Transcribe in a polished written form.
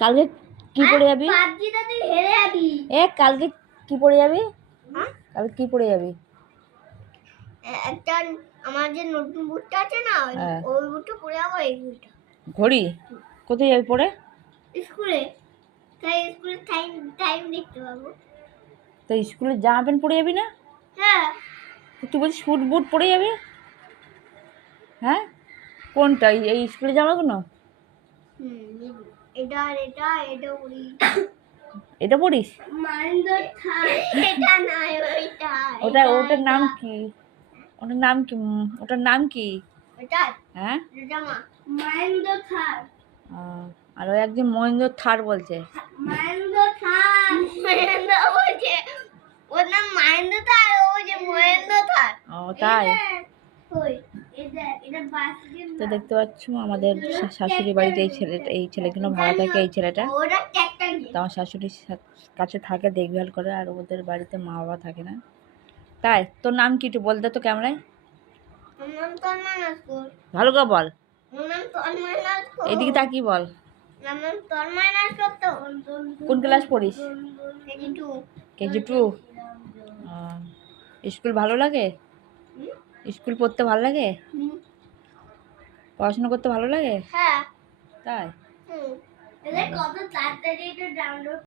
কালকে কি পড়ে যাবি? পাবজিটা তুই হেরে যাবি। কালকে কি পড়ে যাবি? কালকে কি পড়ে যাবি? একটা আমার যে নতুন বুটটা আছে না, ওই বুটটা পরে যাবো। এই বুটটা ঘড়ি কোথায় যাবি পরে? স্কুলে। তাই স্কুলে টাইম টাইম দেখতে পাবো। তো স্কুলে জামা প্যান্ট পরে যাবি না? হ্যাঁ। তুই বলছিস স্যুট বুট পরে যাবি? হ্যাঁ, কোনটা? এই স্কুলে জামাগুলো? এটা আর এটা পরি। এটা পরিস? এটা নয়, ওইটা। ওটার নাম কি? ওটার নাম কি? ওটার নাম কি? ওটা হ্যাঁ, জামা মহেন্দ্র থার। আর ওই একজন মহেন্দ্র থার বলছে। মহেন্দ্র থার মহেন্দ্র বলছে, ওর নাম মহেন্দ্র থার, ও যে মহেন্দ্র থার। ও তাই? ওই এটা বাসকে তো দেখতে পাচ্ছ আমাদের শাশুড়ি বাড়িতে এই ছেলেগুলো ভাড়া থাকে। এই ছেলেটা ওটা ট্র্যাক্টর তো আমার শাশুড়ির কাছে থাকে, দেখভাল করে। আর ওদের বাড়িতে মা বাবা থাকে না। তাই তোর নাম কি একটু বলতে তো ক্যামেরায়? ভালো করে বল, এদিকে তাকিয়ে বল। কোন ক্লাস পড়িস? কেজি 2। স্কুল ভালো লাগে? স্কুল পড়তে ভালো লাগে? পড়াশোনা করতে ভালো লাগে? হ্যাঁ। তাই? কত তাড়াতাড়ি এটা ডাউনলোড